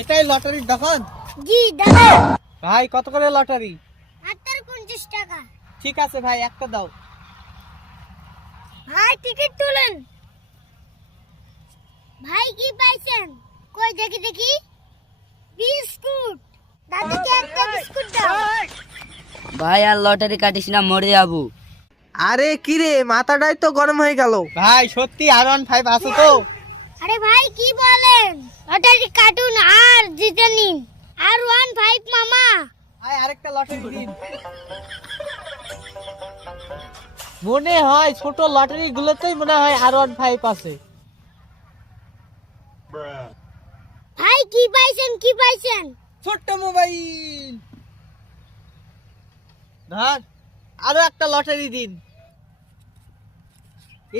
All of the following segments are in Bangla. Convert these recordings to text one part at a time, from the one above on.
এটাই লটারির দোকান? জি দাদা। ভাই কত করে লটারি? 50 টাকা। ঠিক আছে ভাই, একটা দাও। ভাই টিকিট তুলেন। ভাই কি পাইছেন? কই দেখি দেখি। বিস্কুট। দাদাকে একটা বিস্কুট দাও। ভাই আর লটারি কাটিস না, মরে যাবো। আরে কি রে, মাথাটাই তো গরম হয়ে গেল। ভাই সত্যি R15 আছে তো? আরে ভাই কি বলেন? লটারি কাটুন আর জিতে নিন। R15 মামা। ভাই আরেকটা লটারি দিন। মনে হয় ছোট লটারি গুলোতেই মনে হয় R15 আছে। ভাই কি পাইছেন কি পাইছেন? ছোট্ট মোবাইল। ধর, আরো একটা লটারি দিন।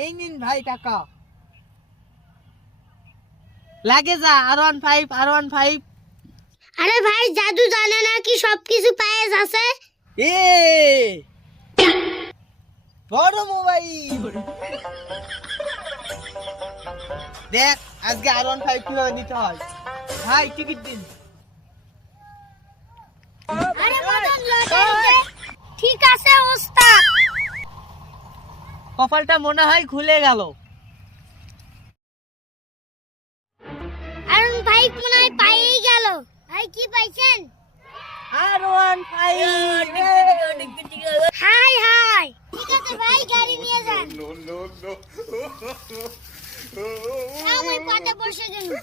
এই নিন ভাই টাকা। লাগে যা, R15। আরে ভাই জাদু জানে না কি সবকিছু পায়ে আছে? এ বড় মোবাইল। দেখ আজকে R15 কিভাবে নিতে হয়। ভাই টিকিট দিন। আরে মদন লটারি দে। ঠিক আছে ওস্তাদ। কপালটা মনে হয় খুলে গেল। R15 মনে হয় পাইয়েই গেল। ভাই কি পাইছেন? R15। High high. ঠিক আছে ভাই গাড়ি নিয়ে যান। আমি পথে বসে গেলাম।